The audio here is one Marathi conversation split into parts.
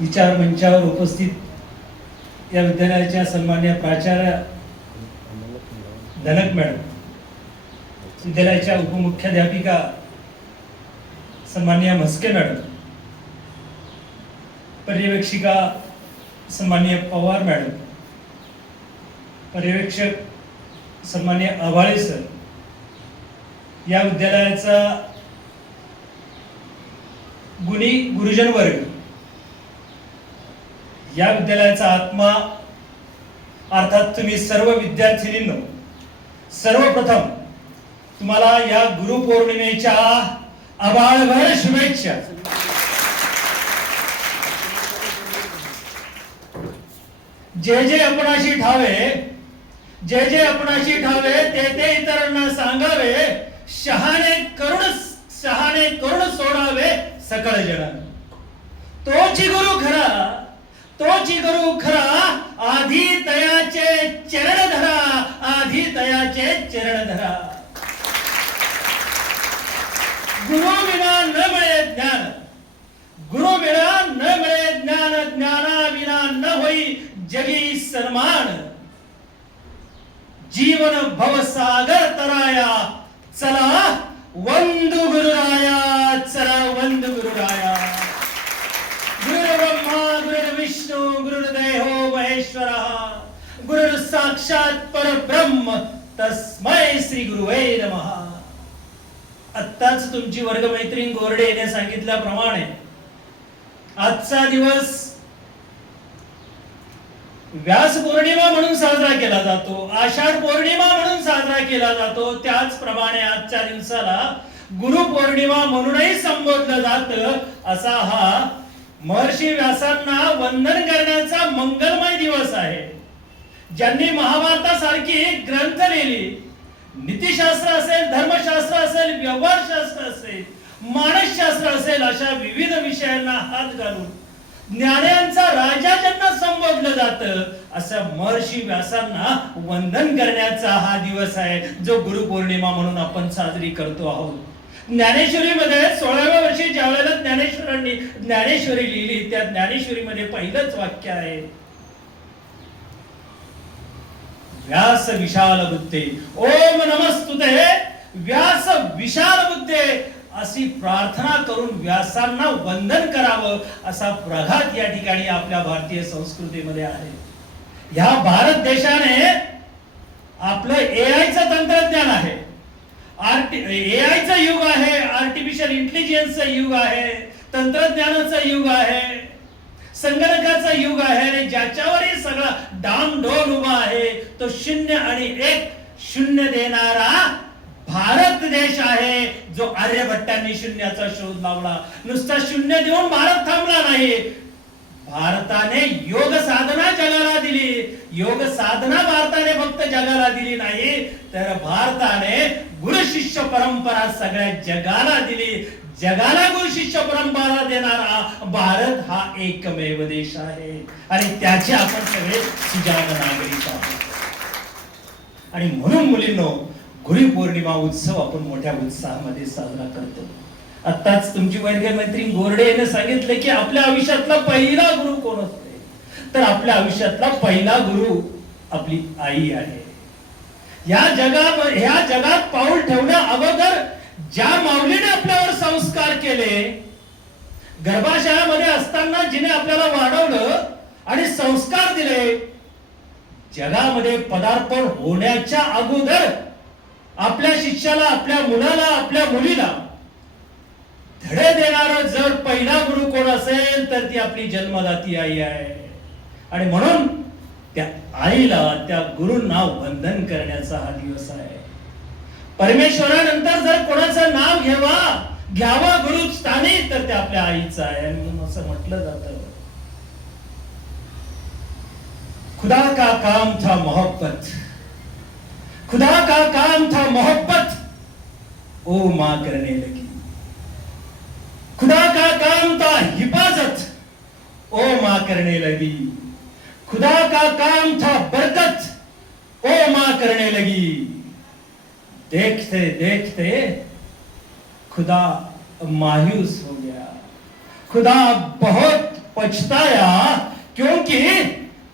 विचार मंचावर उपस्थित या विद्यालयाच्या सन्माननीय प्राचार्य धनक मॅडम, विद्यालयाच्या उपमुख्याध्यापिका सन्माननीय म्हस्के मॅडम, पर्यवेक्षिका सन्माननीय पवार मॅडम, पर्यवेक्षक सन्माननीय आभाळे सर, या विद्यालयाचा गुणी गुरुजन वर्ग, या विद्यालयाचा आत्मा अर्थात तुम्ही सर्व विद्यार्थिनींनो, सर्वप्रथम तुम्हाला या गुरुपौर्णिमेच्या आभाळभर शुभेच्छा. जे जे आपणाशी ठावे, जे जे आपणाशी ठावे ते ते इतरांना सांगावे, शहाणे करुण सोडावे सकळ जगाने. तोची गुरु खरा, तोची गुरु खरा, आधी तयाचे चरण धरा, आधी तयाचे चरण धरा. गुरु विना न मिळे ज्ञान, गुरु विना न मिळे ज्ञान, ज्ञाना विना न होई जगी सन्मान. जीवन भवसागर तराया, चला वंदु गुरुराया, चला वंदु गुरुराया. गुरु ब्रह्मा गुरु विष्णू गुरुर्देवो महेश्वरः, गुरु साक्षात परब्रह्म तस्मै श्री गुरुवे नमः. आत्ताच तुमची वर्गमैत्रीण गोरडे यांनी सांगितल्याप्रमाणे आजचा दिवस व्यास पौर्णिमा म्हणून साजरा केला जातो, आषाढ पौर्णिमा म्हणून साजरा केला जातो. त्याचप्रमाणे आजच्या दिवसाला गुरु पौर्णिमा म्हणूनही संबोधलं जातं. असा हा महर्षी व्यासांना वंदन करण्याचा मंगलमय दिवस आहे. ज्यांनी महाभारतासारखी ग्रंथ लिहिली, नीतिशास्त्र असेल, धर्मशास्त्र असेल, व्यवहारशास्त्र असेल, मानसशास्त्र असेल, अशा विविध विषयांना हात घालून ज्ञानांचा राजा ज्यांना संबोधलं जातं, असं महर्षी व्यासांना वंदन करण्याचा हा दिवस आहे, जो गुरुपौर्णिमा म्हणून आपण साजरी करतो आहोत. ज्ञानेश्वरीमध्ये 16व्या वर्षी ज्या वेळेला ज्ञानेश्वरांनी ज्ञानेश्वरी लिहिली, त्या ज्ञानेश्वरीमध्ये पहिलंच वाक्य आहे, व्यास विशाल बुद्धे ओम नमस्तुते व्यास विशाल बुद्धे, अशी प्रार्थना करून व्यासांना वंदन करावं असा प्रघात या ठिकाणी आपल्या भारतीय संस्कृतीमध्ये आहे. ह्या भारत देशाने आपलं एआयचं तंत्रज्ञान आहे, एआयचं युग आहे, आर्टिफिशियल इंटेलिजन्सचं युग आहे, तंत्रज्ञानाचं युग आहे, संगणकाचं युग आहे, आणि ज्याच्यावरही सगळा डामडोल उभा आहे तो 0 आणि 1 शून्य देणारा भारत देश आहे, जो आर्यभट्टांनी शून्याचा शोध लावला. नुसता शून्य देऊन भारत थांबला नाही, भारताने योग साधना जगाला दिली. योग साधना भारताने फक्त जगाला दिली नाही, तर भारताने गुरु शिष्य परंपरा सगळ्या जगाला दिली. जगाला गुरु शिष्य परंपरा देणारा भारत हा एकमेव देश आहे, आणि त्याचे आपण सगळे सुजाण नागरिक आहोत. आणि म्हणून मुलींनो, गुरुपौर्णिमा उत्सव आपण मोठ्या उत्साहामध्ये साजरा करतो. आत्ताच तुमची वर्गमैत्रीण गोरडे यांनी सांगितलं की आपल्या आयुष्यातला पहिला गुरु कोण असते, तर आपल्या आयुष्यातला पहिला गुरु आपली आई आहे. ह्या जगात पाऊल ठेवण्या अगोदर ज्या माऊलीने आपल्यावर संस्कार केले, गर्भाशयामध्ये असताना जिने आपल्याला वाढवलं आणि संस्कार दिले, जगामध्ये पदार्पण होण्याच्या अगोदर आपल्या शिष्याला, आपल्या मुलाला, आपल्या मुलीला धडे देणारा जर पहिला गुरु कोण असेल तर ती आपली जन्मदाती आई आहे. आणि म्हणून त्या आईला, त्या गुरूंना वंदन करण्याचा हा दिवस आहे. परमेश्वरानंतर जर कोणाचं नाव घ्यावा गुरु स्थानी, तर ते आपल्या आईचं आहे. आणि म्हणून असं म्हटलं जातं, खुदा का काम था मोहब्बत, खुदा का काम था मोहब्बत, ओ मां करने लगी. खुदा का काम था हिफाजत, ओ मां करने लगी. खुदा का काम था बरकत, ओ मां करने लगी. देखते देखते खुदा मायूस हो गया, खुदा बहुत पछताया क्योंकि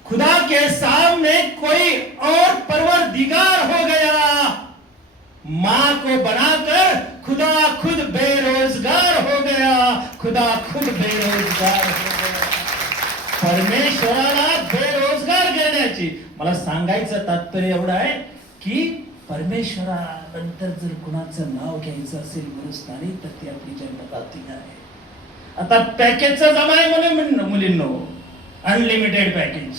खुदा के सामने कोई और परवरदिगार हो गया। मां को बनाकर खुदा खुद बेरोजगार हो गया, खुदा खुद बेरोजगार हो गया। परमेश्वराला बेरोजगार करण्याची मला सांगायचं तात्पर्य एवढं आहे की परमेश्वरानंतर जर कुणाचं नाव घ्यायचं असेल गुरुस्थानी तर ती आपली जन्मदाती आहे। आता पॅकेजचा जमाना आहे मुलींनो, अनलिमिटेड पैकेज।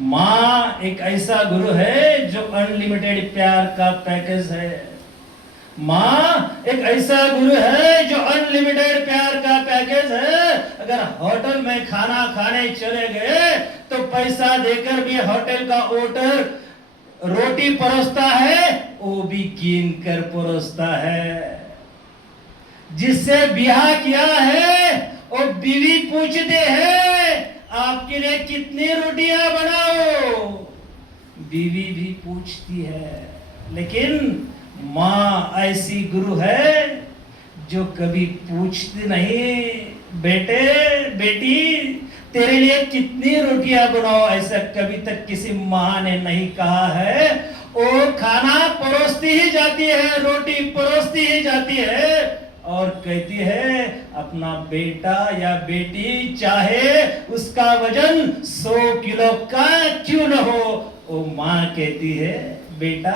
माँ एक ऐसा गुरु है जो अनलिमिटेड प्यार का पैकेज है। माँ एक ऐसा गुरु है जो अनलिमिटेड प्यार का पैकेज है। अगर होटल में खाना खाने चले गए तो पैसा देकर भी होटल का ओटर रोटी परोसता है, वो भी कीन कर परोसता है। जिससे ब्याह किया है वो बीवी पूछते हैं आपके लिए कितनी रोटियां बनाओ, बीवी भी पूछती है। लेकिन माँ ऐसी गुरु है जो कभी पूछती नहीं, बेटे बेटी तेरे लिए कितनी रोटियां बनाओ, ऐसा कभी तक किसी माँ ने नहीं कहा है। वो खाना परोसती ही जाती है, रोटी परोसती ही जाती है और कहती है अपना बेटा या बेटी चाहे उसका वजन 100 किलो का क्यों न हो, वो माँ कहती है बेटा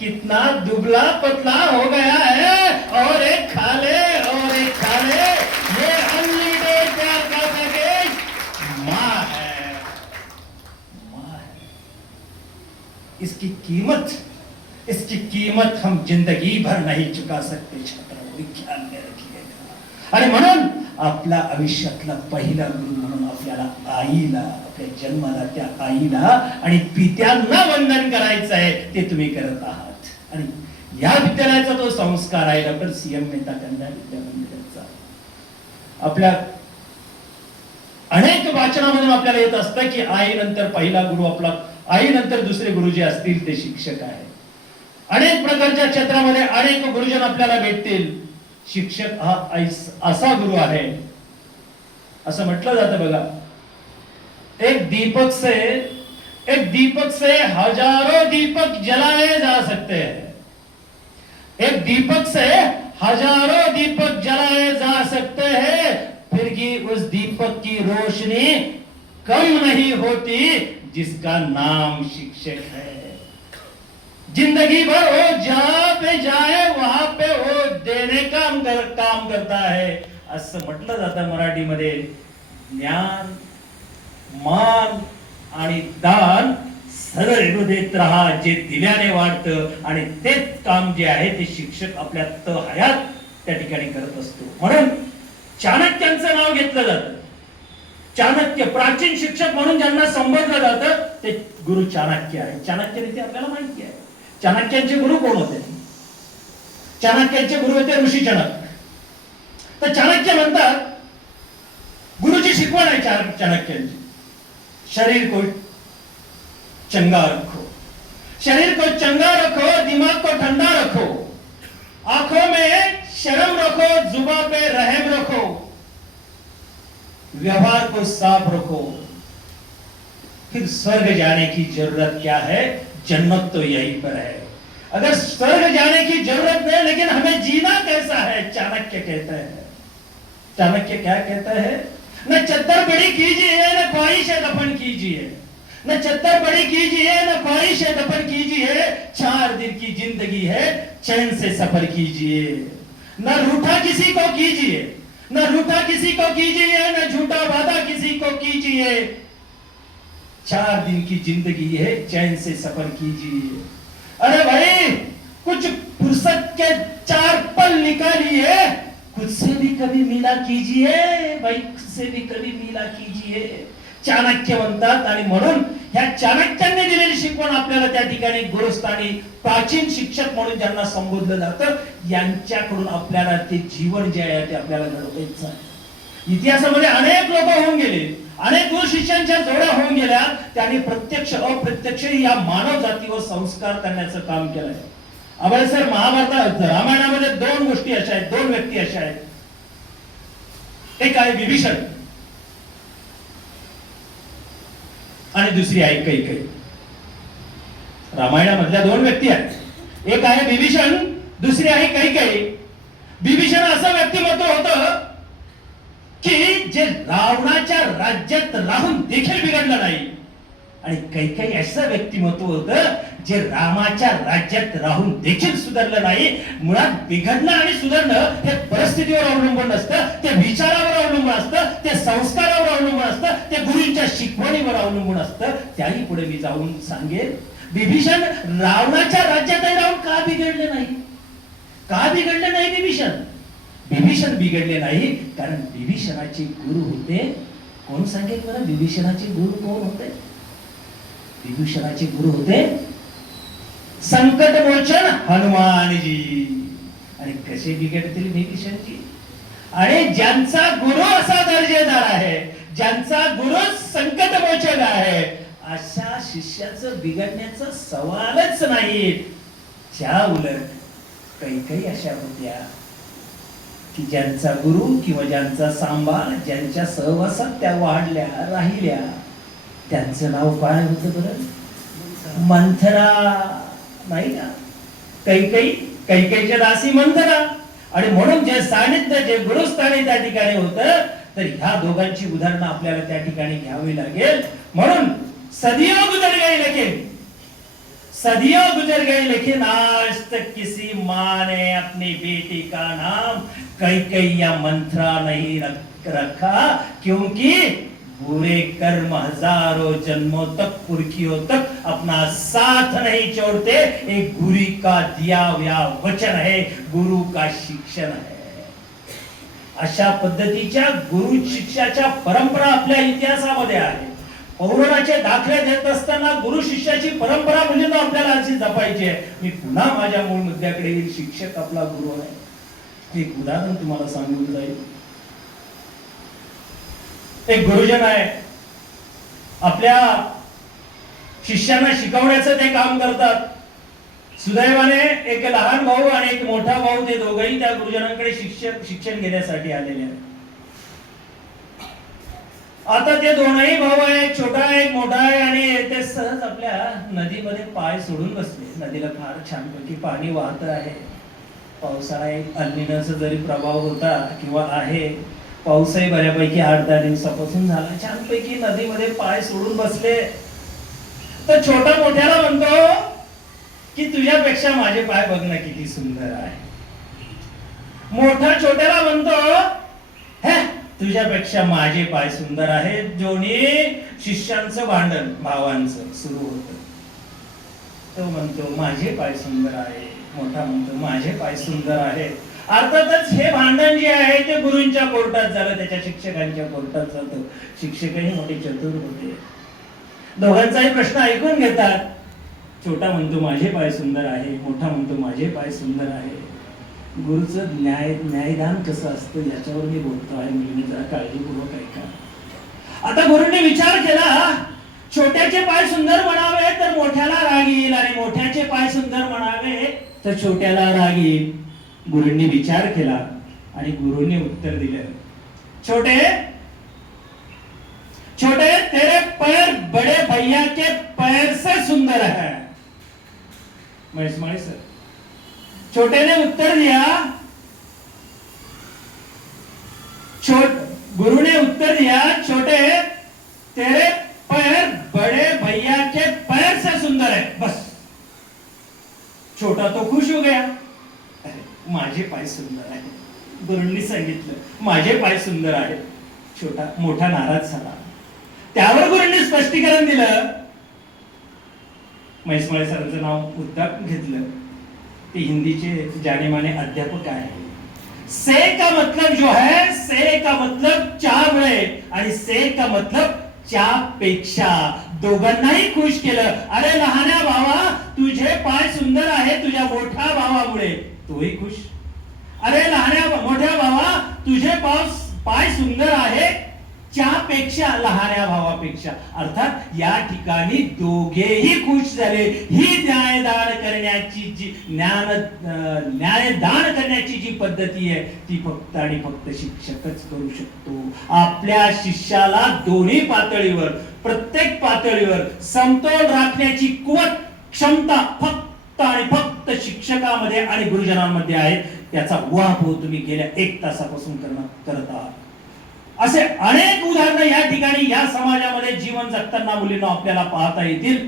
कितना दुबला पतला हो गया है और एक खा ले और एक खा ले। ये अनलिमिटेड प्यार का पैकेज माँ है, माँ है। इसकी कीमत हम जिंदगी भर नहीं चुका सकते छात्र, विज्ञान में रखिएगा। आणि म्हणून आपल्या आयुष्यातला पहिला गुरु म्हणून आपल्याला आईला, आपल्या जन्माला त्या आईला आणि पित्यांना वंदन करायचं आहे, ते तुम्ही करत आहात। आणि या विद्यालयाचा तो संस्कार आहे डॉक्टर सीएम मेहता कन्या विद्या मंदिराचा। आपल्या अनेक वाचनामधून आपल्याला येत असतं की आईनंतर पहिला गुरु आपला, आईनंतर दुसरे गुरु जे असतील ते शिक्षक आहे। अनेक प्रकारच्या क्षेत्रामध्ये अनेक गुरुजन आपल्याला भेटतील। शिक्षक हा असा गुरु आहे असं म्हटलं जातं बघा, एक दीपक से हजारों दीपक जलाए जा सकते हैं, एक दीपक से हजारों दीपक जलाए जा सकते हैं, फिर भी उस दीपक की रोशनी कम नहीं होती जिसका नाम शिक्षक है। जिंदगी भर वो जहां पे जाए वहां पे वो देने का काम करता है असं म्हटलं जातं मराठीमध्ये। ज्ञान, मान आणि दान सरळ देत राहा, जे दिल्याने वाढतं आणि तेच काम जे आहे ते शिक्षक आपल्या हयात त्या ठिकाणी करत असतो। म्हणून चाणक्यांचं नाव घेतलं जातं। चाणक्य प्राचीन शिक्षक म्हणून ज्यांना संबोधलं जातं ते गुरु चाणक्य आहे। चाणक्य रीती आपल्याला माहिती आहे। चाणक्यांचे गुरु कोण होते? चाणक्यांचे गुरु होते ऋषी चाणक्य। तर चाणक्य म्हणतात गुरुची शिकवण आहे चाणक्यांची, शरीर को चंगा रखो, शरीर को चंगा रखो, दिमाग को ठंडा रखो, आंखों में शर्म रखो, जुबान पे रहम रखो, व्यवहार को साफ रखो, फिर स्वर्ग जाने की जरूरत क्या है, जन्नत तो यहीं पर है। अगर स्वर्ग जाने की जरूरत नहीं लेकिन हमें जीना कैसा है, चाणक्य कहता है। चाणक्य क्या कहता है? न चद्दर बड़ी कीजिए न ख्वाहिशें दफन कीजिए, न चद्दर बड़ी कीजिए न ख्वाहिशें दफन कीजिए, 4 दिन की जिंदगी है चैन से सफर कीजिए। न रूठा किसी को कीजिए, न रूठा किसी को कीजिए, न झूठा वादा किसी को कीजिए, 4 दिन की जिंदगी है चैन से सफर कीजिए। अरे भाई कुछ फुर्सत के 4 पल निकालिए, खुद से भी कभी मिला कीजिए भाई, खुद से भी कभी मिला कीजिए, चाणक्य म्हणतात। आणि म्हणून ह्या चाणक्यांनी दिलेली शिकवण आपल्याला त्या ठिकाणी गुरुस्थानी प्राचीन शिक्षक म्हणून ज्यांना संबोधलं जातं यांच्याकडून आपल्याला ते जीवन जे आहे ते आपल्याला घडवायचं आहे। इतिहासामध्ये अनेक लोक होऊन गेले, अनेक गुरु शिष्यांच्या जोड्या होऊन गेल्या, त्यांनी प्रत्यक्ष अप्रत्यक्ष या मानव जातीवर संस्कार करण्याचं काम केलंय। अभयसर महाभारतात रामायणामध्ये 2 गोष्टी अशा आहेत, 2 व्यक्ती अशा आहेत। एक आहे विभीषण आणि दुसरी आहे कैकेयी. रामायणामधल्या दोन व्यक्ती आहेत, एक आहे विभीषण, दुसरी आहे कैकेयी. विभीषण असं व्यक्तिमत्व होतं की जे रावणाच्या राज्यात राहून देखील बिघडलं नाही, आणि कैकेयी असं व्यक्तिमत्व होतं जे रामाच्या राज्यात राहून देखील सुधारलं नाही. मुळात बिघडणं आणि सुधारणं हे परिस्थितीवर अवलंबून नसतं, ते विचारावर अवलंबून असतं, ते संस्कारावर अवलंबून असतं, ते गुरूंच्या शिकवणीवर अवलंबून असतं. त्याही पुढे मी जाऊन सांगेन, विभीषण रावणाच्या राज्यातही राहून का बिघडले नाही? का बिघडले नाही विभीषण? विभीषण बिघडले नाही कारण विभीषणाचे गुरु होते. कोण सांगेल बरं विभीषणाचे गुरु कोण होते? विभीषणाचे गुरु होते संकट मोचन हनुमानजी. आणि कसे बिघडतील विभीषणजी? आणि ज्यांचा गुरु असा दर्जेदार आहे, ज्यांचा गुरु संकट मोचन आहे, अशा शिष्याचं बिघडण्याचा सवालच नाही. त्या उलट कैकेयी अशा होत्या की ज्यांचा गुरु किंवा ज्यांचा सांभाळ, ज्यांच्या सहवासात त्या वाढल्या राहिल्या, त्यांचं नाव काय होतं बरं? मंथरा. नाही का? कैकेयीच्या दासी मंथरा. आणि म्हणून जे सानिध्य, जे गुरुस्थानी त्या ठिकाणी होतं, तर ह्या दोघांची उदाहरणं आपल्याला त्या ठिकाणी घ्यावी लागेल. म्हणून सदियों गुजर गए लेकिन, सदियों गुजर गए लेकिन आज तक किसी माँ ने अपनी बेटी का नाम कैकेयी या मंथरा नहीं रखा, क्योंकि बुरे कर्म हजारों जन्मों तक, पुरखियों तक अपना साथ नहीं छोड़ते. एक गुरु का दिया हुआ वचन है, गुरु का शिक्षण है. अशा पद्धतीच्या गुरु शिष्याच्या परंपरा आपल्या इतिहासामध्ये आहे. पौराणाचे दाखले देत असताना गुरु शिष्याची परंपरा म्हणजे तो आपल्याला अशी जपायची आहे. मी पुन्हा माझ्या मूळ मुद्द्याकडे येईल. शिक्षक आपला गुरु आहे. एक उदाहरण तुम्हाला सांगून जाईल. एक गुरुजन आहे, आपल्या शिष्यांना शिकवण्याचं ते काम करतात. सुदैवाने एक लहान भाऊ आणि एक मोठा भाऊ, ते दोघंही त्या गुरुजनांकडे शिक्षण घेण्यासाठी आलेले आहेत. आता ते दोनही भाऊ आहे, एक छोटा आहे एक मोठा आहे, आणि ते सहज आपल्या नदीमध्ये पाय सोडून बसले. नदीला फार छानपैकी पाणी वाहत आहे. पावसाळा एक अल्निनोचा जरी प्रभाव होता किंवा आहे, पाऊसही बऱ्यापैकी 8-10 दिवसापासून झाला. छानपैकी नदीमध्ये पाय सोडून बसले. तर छोटा मोठ्याला म्हणतो की तुझ्यापेक्षा माझे पाय बघ ना किती सुंदर आहे. मोठा छोट्याला म्हणतो हे तुझ्यापेक्षा माझे पाय सुंदर आहेत. दोन्ही शिष्यांचं भांडण भावांचं सुरू होतं. तो म्हणतो माझे पाय सुंदर आहे, मोठा म्हणतो माझे पाय सुंदर आहेत. अर्थातच हे भांडण जे आहे ते गुरूंच्या कोर्टात झालं, त्याच्या शिक्षकांच्या कोर्टात जातं. शिक्षकही मोठे चतुर होते, दोघांचाही प्रश्न ऐकून घेतात. छोटा म्हणतो माझे पाय सुंदर आहे, मोठा म्हणतो माझे पाय सुंदर आहे. गुरुचं न्यायदान कसं असतं याच्यावर मी बोलतो आहे. मुलीने जरा काळजीपूर्वक ऐका. आता गुरुने विचार केला, छोट्याचे पाय सुंदर म्हणावे तर मोठ्याला राग येईल, आणि मोठ्याचे पाय सुंदर म्हणावे तर छोट्याला राग येईल. गुरुंनी विचार केला आणि गुरुने उत्तर दिलं, छोटे छोटे तेरे पैर बड़े भैया के पैर से सुंदर है. महेश सर, छोटे ने उत्तर दिया, गुरु ने उत्तर दिया, छोटे तेरे पैर बड़े भैया के पैर से सुंदर है. बस. छोटा तो खुश हो गया, माझे पाय सुंदर आहे. गुरुंनी सांगितलं माझे पाय सुंदर आहेत. मोठा नाराज झाला. त्यावर गुरुंनी स्पष्टीकरण दिलं. महेश सरांचं नाव मुद्दाम घेतलं. ते हिंदीचे जानेमाने अध्यापक आहे. से का मतलब जो है, से का मतलब चामुळे, आणि से का मतलब च्यापेक्षा. दोघांनाही खुश केलं. अरे लहान्या भावा तुझे पाय सुंदर आहे तुझ्या मोठ्या भावामुळे, तोही खुश. अरे लहान्या मोठ्या भावा तुझे पाय सुंदर आहे त्यापेक्षा लहान्या भावापेक्षा, अर्थात या ठिकाणी दोघेही खुश झाले. ही न्यायदान करण्याची जी न्यायदान करण्याची जी पद्धती आहे ती फक्त आणि फक्त शिक्षकच करू शकतो. आपल्या शिष्याला दोन्ही पातळीवर, प्रत्येक पातळीवर समतोल राखण्याची कुवत, क्षमता फक्त आणि फक्त शिक्षकामध्ये आणि गुरुजनांमध्ये आहे. याचा उहापोह तुम्ही गेल्या 1 तासापासून करत आहात. असे अनेक उदाहरणं या ठिकाणी या समाजामध्ये जीवन जगताना मुलींना आपल्याला पाहता येतील.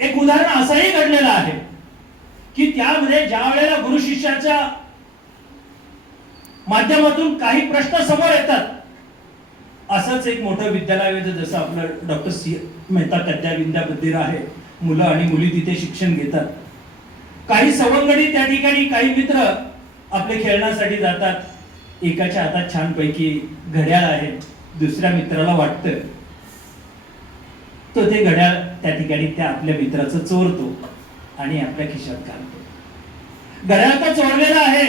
एक उदाहरण असंही घडलेलं आहे की त्यामध्ये ज्या वेळेला गुरु शिष्याच्या माध्यमातून काही प्रश्न समोर येतात, असंच एक मोठं विद्यालय आहे जसं आपलं डॉक्टर सी मेहता कन्या विद्या मंदिर आहे. मुलं आणि मुली तिथे शिक्षण घेतात. काही सवंगडी त्या ठिकाणी, काही मित्र आपले खेळण्यासाठी जातात. एकाच्या हातात छानपैकी घड्याळ आहे, दुसऱ्या मित्राला वाटतं तो ते घड्याळ त्या ठिकाणी त्या आपल्या मित्राचं चोरतो आणि आपल्या खिशात घालतो. घड्याळ तर चोरलेलं आहे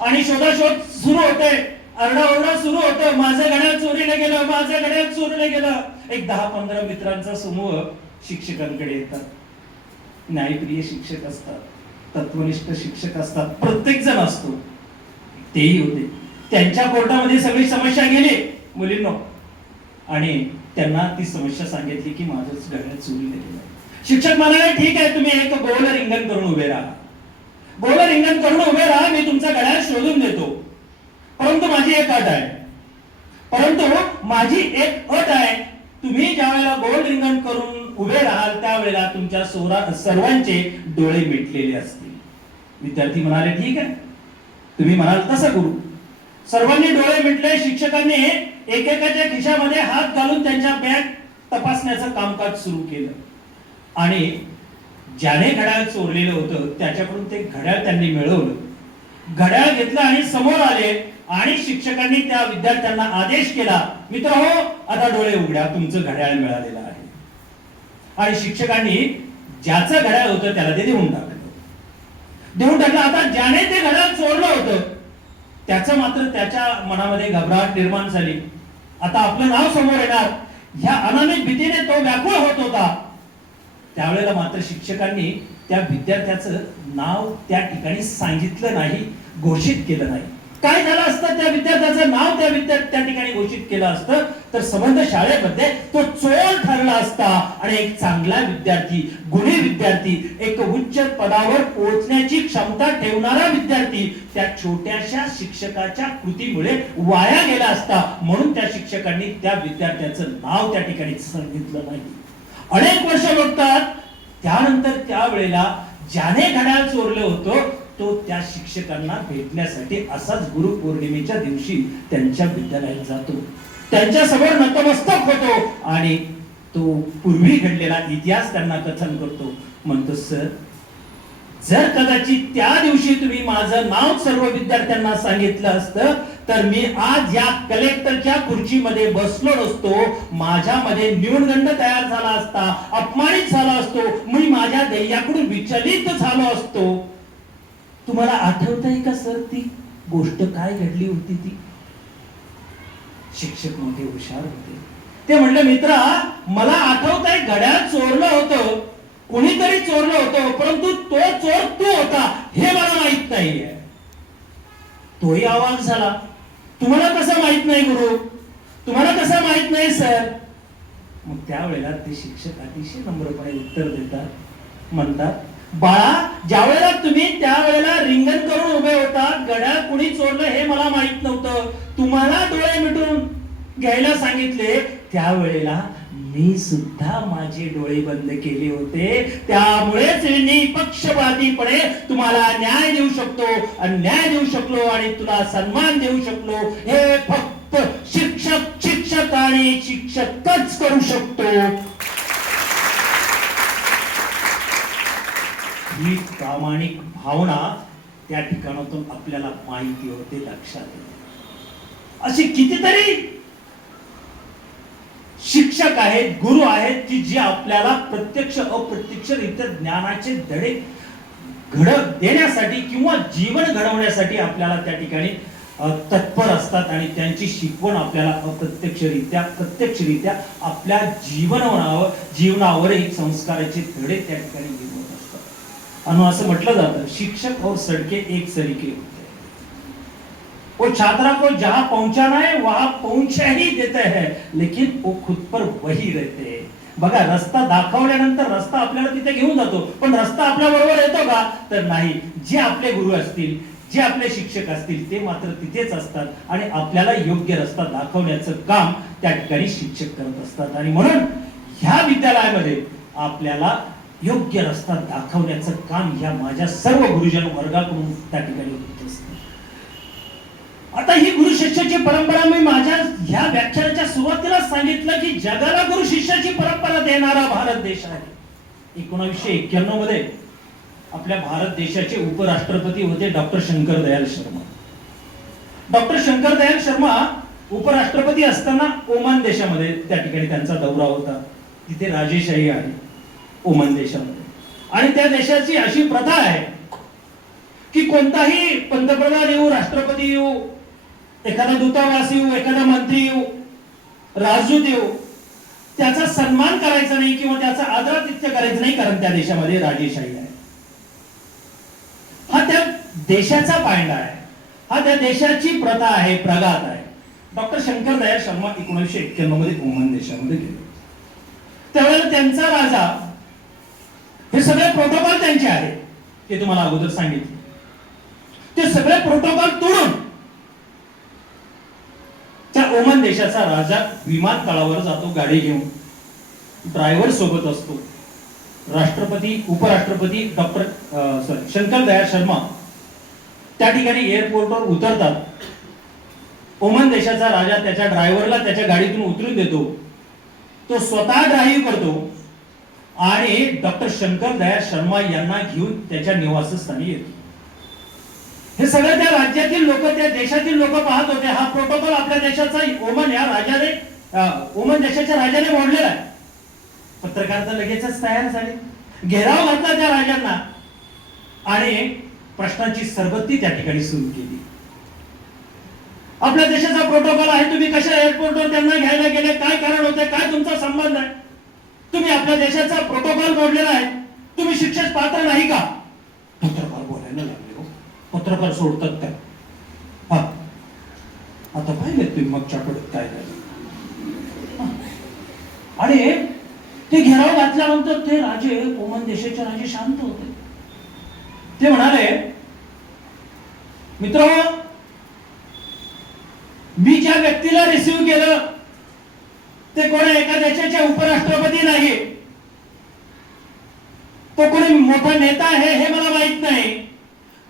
आणि शोधाशोध सुरू होते, आरडाओरडा सुरू होतं, माझं घड्याळ चोरीला गेलं, माझं घड्याळ चोरीला गेलं. एक 10-15 मित्रांचा समूह शिक्षकांकडे येतात. न्यायप्रिय शिक्षक असतात, तत्वनिष्ठ शिक्षक असतात, प्रत्येक जण असतो, तेही होते. त्यांच्या कोर्टामध्ये सगळी समस्या गेली मुलींनो आणि त्यांना ती समस्या सांगितली की माझंच घड्याळ चोरीला गेलं. शिक्षक म्हणाले ठीक आहे, तुम्ही एक गोल रिंगण करून उभे राहा, गोल रिंगण करून उभे राहा, मी तुमचा घड्याळ शोधून देतो. परंतु माझी एक अट आहे, तुम्ही ज्या वेळेला गोल रिंगण करून उभे राहाल त्यावेळेला तुमच्या सर्वांचे डोळे मिटलेले असतील. विद्यार्थी म्हणाले ठीक आहे, तुम्ही म्हणाल तसं करू. सर्वांनी डोळे मिटले. शिक्षकांनी एकेकाच्या खिशामध्ये हात घालून त्यांच्या बॅग तपासण्याचं कामकाज सुरू केलं आणि ज्याने घड्याळ चोरलेलं होतं त्याच्याकडून ते घड्याळ त्यांनी मिळवलं. घड्याळ घेतलं आणि समोर आले आणि शिक्षकांनी त्या विद्यार्थ्यांना आदेश केला, मित्रहो आता डोळे उघड्या, तुमचं घड्याळ मिळालेलं आहे. आणि शिक्षकांनी ज्याचं घड्याळ होतं त्याला ते देऊन टाकलं. आता ज्याने ते घड्याळ चोरलं होतं त्याचं मात्र त्याच्या मनामध्ये घबराट निर्माण झाली. आता आपलं नाव समोर येणार ह्या अनामिक भीतीने तो व्याकुळ होत होता. त्यावेळेला मात्र शिक्षकांनी त्या विद्यार्थ्याचं नाव त्या ठिकाणी सांगितलं नाही, घोषित केलं नाही. काय झालं असतं, त्या विद्यार्थ्याचं नाव त्या ठिकाणी घोषित केलं असतं तर संबंध शाळेमध्ये तो चोर ठरला असता आणि एक चांगला विद्यार्थी, गुणी विद्यार्थी, एक उच्च पदावर पोहोचण्याची क्षमता ठेवणारा विद्यार्थी त्या छोट्याशा शिक्षकाच्या कृतीमुळे वाया गेला असता. म्हणून त्या शिक्षकांनी त्या विद्यार्थ्याचं नाव त्या ठिकाणी सांगितलं नाही. अनेक वर्ष बघतात त्यानंतर त्यावेळेला ज्याने घड्याळ चोरलं होतं तो त्या शिक्षकांना भेटण्यासाठी असाच गुरुपौर्णिमेच्या दिवशी त्यांच्या विद्यालयात जातो, त्यांच्या समोर नतमस्तक होतो आणि तो पूर्वी घडलेला इतिहास त्यांना कथन करतो. म्हणतो सर, जर कदाचित त्या दिवशी तुम्ही माझं नाव सर्व विद्यार्थ्यांना सांगितलं असतं तर मी आज या कलेक्टरच्या खुर्चीमध्ये बसलो नसतो, माझ्यामध्ये न्यूनगंड तयार झाला असता, अपमानित झाला असतो, मी माझ्या ध्येयाकडून विचलित झालो असतो. तुम्हाला आठवतंय का सर ती गोष्ट काय घडली होती ती? शिक्षक मोठे हुशार होते. ते म्हणले, मित्रा मला आठवतंय घड्याळ चोरलं होतं, कोणीतरी चोरलं होतं, परंतु तो चोर तू होता हे मला माहित नाहीये. तोही आवाज झाला, तुम्हाला कसं माहित नाही गुरु, तुम्हाला कसं माहित नाही सर? मग त्यावेळेला ते शिक्षक अतिशय नम्रपणे उत्तर देतात, म्हणतात, बाळा ज्या वेळेला तुम्ही त्यावेळेला रिंगण करून उभे होतात, घड्याळ कुणी चोरलं हे मला माहित नव्हतं, तुम्हाला डोळे मिटून घ्यायला सांगितले, त्यावेळेला मी सुद्धा माझे डोळे बंद केले होते. त्यामुळेच मी पक्षपातीपणे तुम्हाला न्याय देऊ शकतो, अन्याय देऊ शकलो आणि तुला सन्मान देऊ शकलो. हे फक्त शिक्षक आणि शिक्षकच करू शकतो. ही प्रामाणिक भावना त्या ठिकाणातून आपल्याला माहिती होते, लक्षात येते. अशी कितीतरी शिक्षक आहेत, गुरु आहेत की जे आपल्याला प्रत्यक्ष अप्रत्यक्षरित्या ज्ञानाचे धडे देण्यासाठी किंवा जीवन घडवण्यासाठी आपल्याला त्या ठिकाणी तत्पर असतात आणि त्यांची शिकवण आपल्याला प्रत्यक्षरित्या आपल्या जीवनावर एक संस्काराचे धडे त्या ठिकाणी घेऊन असतात. आणि असं म्हटलं जातं, शिक्षक और सड़के एक सरीके होते हैं, वो छात्रा को जहां पहुंचाना है वहां पहुंचा ही देते हैं, लेकिन वो खुद पर वही रहते हैं. बघा, रस्ता दाखवल्यानंतर रस्ता आपल्याला तिथे घेऊन जातो, पण रस्ता आपल्या बरोबर येतो का? तर नाही. जे आपले गुरु असतील, जे आपले शिक्षक असतील, ते मात्र तिथेच असतात आणि आपल्याला योग्य रस्ता दाखवण्याचं काम त्या ठिकाणी शिक्षक करत असतात. आणि म्हणून ह्या विद्यालयामध्ये आपल्याला योग्य रस्ता दाखवण्याचं काम ह्या माझ्या सर्व गुरुजन वर्गाकडून त्या ठिकाणी होत असतं. आता ही गुरु शिष्याची परंपरा, मी माझ्या ह्या व्याख्यानाच्या सुरुवातीला सांगितलं की जगाला गुरु शिष्याची परंपरा देणारा भारत देश आहे. 1991 मध्ये आपल्या भारत देशाचे उपराष्ट्रपती होते डॉक्टर शंकर दयाल शर्मा. डॉक्टर शंकर दयाल शर्मा उपराष्ट्रपती असताना ओमान देशामध्ये त्या ठिकाणी त्यांचा दौरा होता. तिथे राजेशाही आहे ओमान देशामध्ये, आणि त्या देशाची अशी प्रथा आहे की कोणताही पंतप्रधान येऊ, राष्ट्रपती येऊ, एखादा दूतावास येऊ, एखादा मंत्री येऊ, राजदूत येऊ, त्याचा सन्मान करायचा नाही किंवा त्याचा आदरातिथ्य करायचं नाही, कारण त्या देशामध्ये राजेशाही आहे. हा त्या देशाचा पायंडा आहे, हा त्या देशाची प्रथा आहे, प्रघात आहे. डॉक्टर शंकर दयाल शर्मा 1991 मध्ये ओमान देशामध्ये गेले. त्यावेळेला त्यांचा राजा, हे सगळे प्रोटोकॉल त्यांचे आहेत, ते तुम्हाला अगोदर सांगितले, ते सगळे प्रोटोकॉल तोडून त्या ओमान देशाचा राजा विमानतळावर जातो गाडी घेऊन, ड्रायव्हर सोबत असतो. राष्ट्रपती, उपराष्ट्रपती शंकर दयाल शर्मा त्या ठिकाणी एअरपोर्टवर उतरतात. ओमान देशाचा राजा त्याच्या ड्रायव्हरला त्याच्या गाडीतून उतरून देतो, तो स्वतः ड्राईव्ह करतो आणि डॉक्टर शंकर दयाल शर्मा यांना घेऊन त्याच्या निवासस्थानी येतो. हे सगळं त्या राज्यातील लोक, त्या देशातील लोक पाहत होते. हा प्रोटोकॉल आपल्या देशाचा ओमान या राजाने, ओमान देशाच्या राजाने मोडलेला आहे. पत्रकार तर लगेचच तयार झाले, घेराव घातला त्या राजांना आणि प्रश्नांची सरबत्ती त्या ठिकाणी सुरू केली. आपल्या देशाचा प्रोटोकॉल आहे, तुम्ही कशा एअरपोर्टवर त्यांना घ्यायला गेले, काय कारण होते, काय तुमचा संबंध आहे, तुम्ही आपल्या देशाचा प्रोटोकॉल मोडलेला आहे, तुम्ही शिक्षेस पात्र नाही का? पत्रकार बोलायला लागले. पत्रकार सोडतात काय? हा, आता पाहिले तुम्ही मागच्या आठवड्यात काय झालं. आणि ते घेराव घातल्यानंतर ते राजे, ओमान देशाचे राजे शांत होते. ते म्हणाले, मित्र, मी ज्या व्यक्तीला रिसीव्ह केलं ते कोणी एका देशाचे उपराष्ट्रपती नाही, तो कोणी मोठा नेता आहे हे मला माहित नाही.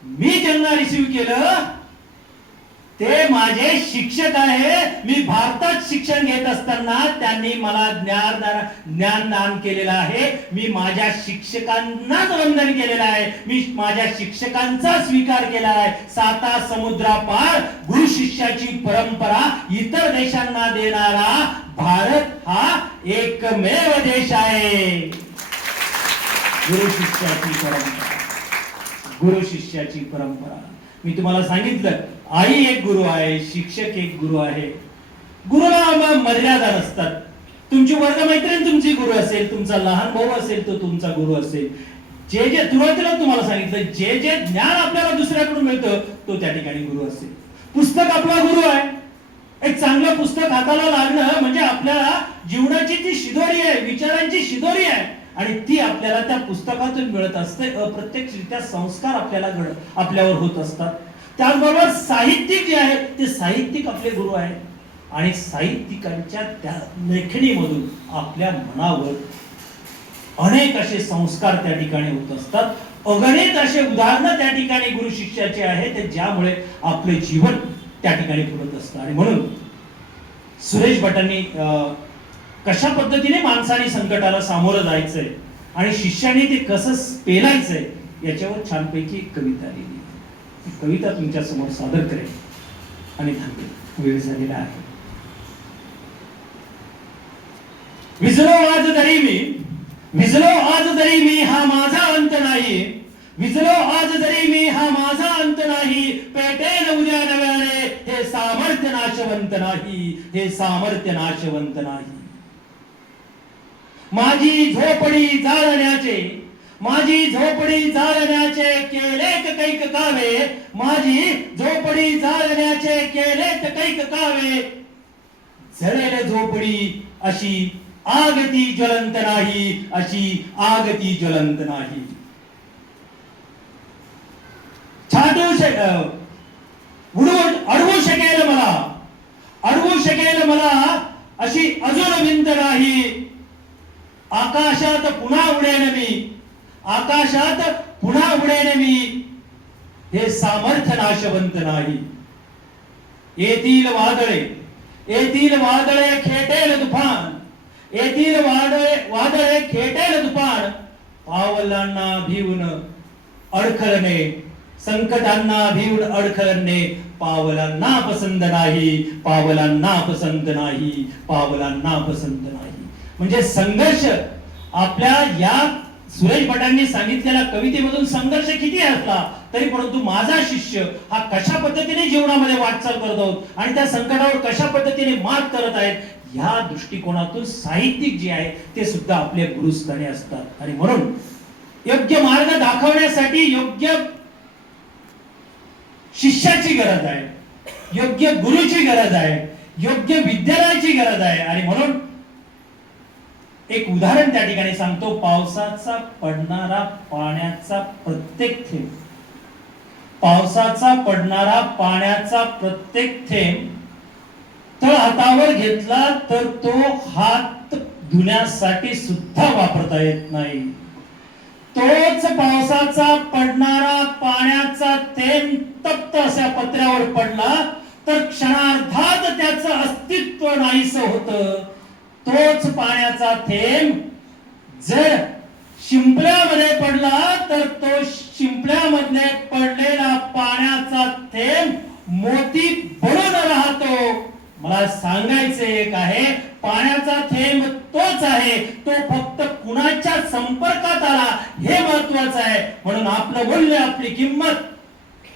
मी ज्यांना रिसीव्ह केलं ते माझे शिक्षक आहे. मी भारतात शिक्षण घेत असताना त्यांनी मला ज्ञानदान केलेलं आहे. मी माझ्या शिक्षकांनाच वंदन केलेलं आहे. मी माझ्या शिक्षकांचा स्वीकार केला आहे. 7 समुद्रापार गुरु शिष्याची परंपरा इतर देशांना देणारा भारत हा एकमेव देश आहे. गुरु शिष्याची परंपरा, गुरु शिष्याची परंपरा. मी तुम्हाला सांगितलं, आई एक गुरु आहे, शिक्षक एक गुरु आहे. गुरुला मर्यादा नसतात. तुमची वर्गमैत्रीण तुमची गुरु असेल, तुमचा लहान भाऊ असेल तो तुमचा गुरु असेल. जे जे सुरुवातीला तुम्हाला सांगितलं, जे जे ज्ञान आपल्याला दुसऱ्याकडून मिळतं तो त्या ठिकाणी गुरु असेल. पुस्तक आपला गुरु आहे. एक चांगलं पुस्तक हाताला लागणं म्हणजे आपल्याला जीवनाची जी शिदोरी आहे, विचारांची शिदोरी आहे, आणि ती आपल्याला त्या पुस्तकातून मिळत असते. अप्रत्यक्षरित्या संस्कार आपल्यावर होत असतात. त्याचबरोबर साहित्यिक जे आहे ते साहित्यिक आपले गुरु आहेत, आणि साहित्यिकांच्या त्या लेखणीमधून आपल्या मनावर अनेक असे संस्कार त्या ठिकाणी होत असतात. अगणित असे उदाहरणं त्या ठिकाणी गुरु शिष्याचे आहेत, ज्यामुळे आपले जीवन त्या ठिकाणी फुलत असतं. आणि म्हणून सुरेश भटांनी कशा पद्धतीने माणसाने संकटाला सामोरं जायचंय आणि शिष्याने ते कसं पेलायचंय याच्यावर छानपैकी एक कविता लिहिली. ती कविता तुमच्या समोर सादर करेल आणि थांबेल, वेळ झालेला आहे. विजलो आज दरी मी, विजलो आज दरी मी, हा माझा अंत नाही. विजलो आज दरी मी, हा माझा अंत नाही. पेटेल उद्या नव्याने सामर्थ्य नाशवंत नाही, हे सामर्थ्य नाशवंत नाही. माझी झोपडी जाळण्याचे, माझी झोपडी जाळण्याचे केलेत कैक कावे, माझी झोपडी जाळण्याचे केलेत कैक कावे. जळेल झोपडी अशी आग ती ज्वलंत नाही, अशी आग ती ज्वलंत नाही. अडवू शकेल मला, अडवू शकेल मला अशी अजून भिंत नाही. आकाशात पुन्हा उडेन मी, आकाशात पुन्हा उडेन मी, हे सामर्थ्य नाशवंत नाही. येतील वादळे, येतील वादळे खेटेल तुफान, येतील वादळे खेटेल तुफान. पावलांना भिवून अडखळणे, संकटांना भिवून अडखळणे पावलांना पसंत नाही, पावलांना पसंत नाही, पावलांना पसंत नाही. म्हणजे संघर्ष आपल्या या सुरेश भटांनी सांगितलेल्या कवितेमधून संघर्ष किती असला तरी परंतु माझा शिष्य हा कशा पद्धतीने जीवनामध्ये वाटचाल करत आहोत आणि त्या संकटावर कशा पद्धतीने मात करत आहेत, ह्या दृष्टिकोनातून साहित्यिक जे आहे ते सुद्धा आपल्या गुरुस्थानी असतात. आणि म्हणून योग्य मार्ग दाखवण्यासाठी योग्य शिष्याची गरज आहे, योग्य गुरुची गरज आहे, योग्य विद्यालयाची गरज आहे. आणि म्हणून एक उदाहरण त्या ठिकाणी सांगतो. पावसाचा पडणारा पाण्याचा प्रत्येक थेंब, पावसाचा पडणारा पाण्याचा प्रत्येक थेंब तळ हातावर घेतला तर तो हात धुण्यासाठी सुद्धा वापरता येत नाही. तोच पावसाचा पडणारा पाण्याचा थेंब तप्त अशा पत्र्यावर पडला तर क्षणार्धात त्याचं अस्तित्व नाहीसं होतं. तोच पाण्याचा थेंब जर शिंपल्यामध्ये पडला तर तो शिंपल्यामध्ये पडलेला पाण्याचा थेंब मोती बनून राहतो. मला सांगायचं एक आहे, पाण्याचा थेंब तोच आहे, तो फक्त कुणाच्या संपर्कात आला हे महत्वाचं आहे. म्हणून आपलं मूल्य, आपली किंमत,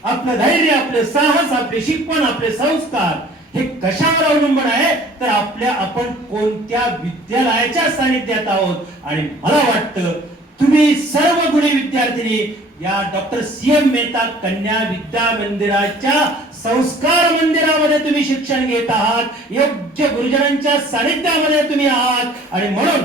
आपलं धैर्य, आपले साहस, आपले शिकवण, आपले संस्कार हे कशावर अवलंबून आहे तर आपण कोणत्या विद्यालयाच्या सानिध्यात आहोत. आणि मला वाटतं तुम्ही सर्व गुणी विद्यार्थिनी या डॉक्टर सी.एम. मेहता कन्या विद्या मंदिराच्या संस्कार मंदिरामध्ये तुम्ही शिक्षण घेत आहात, योग्य गुरुजनांच्या सानिध्यामध्ये तुम्ही आहात. आणि म्हणून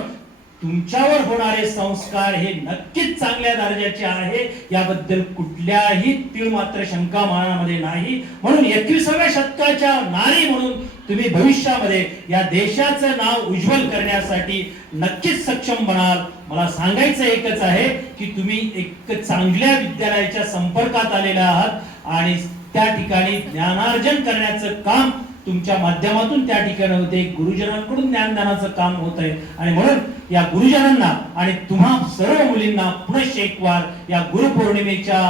तुमच्यावर होणारे संस्कार हे नक्कीच चांगल्या दर्जाचे आहे, याबद्दल कुठल्याही तीळ मात्र शंका मनामध्ये नाही. म्हणून 21व्या शतकाच्या नारी म्हणून तुम्ही भविष्यामध्ये या देशाचं नाव उज्ज्वल करण्यासाठी नक्कीच सक्षम बनाल. मला सांगायचं एकच आहे की तुम्ही एक चांगल्या विद्यालयाच्या संपर्कात आलेला आहात आणि त्या ठिकाणी ज्ञानार्जन करण्याचं काम तुमच्या माध्यमातून त्या ठिकाणी होते. गुरुजनांकडून ज्ञानदानाचं काम होत आहे. आणि म्हणून या गुरुजनांना आणि तुम्हा सर्व मुलींना पुनश्च एक वार या गुरुपौर्णिमेच्या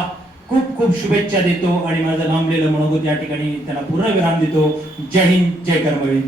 खूप खूप शुभेच्छा देतो आणि माझं लांबलेलं मनोगत या ठिकाणी त्याला पूर्ण विराम देतो. जय हिंद, जय कर्मवीर.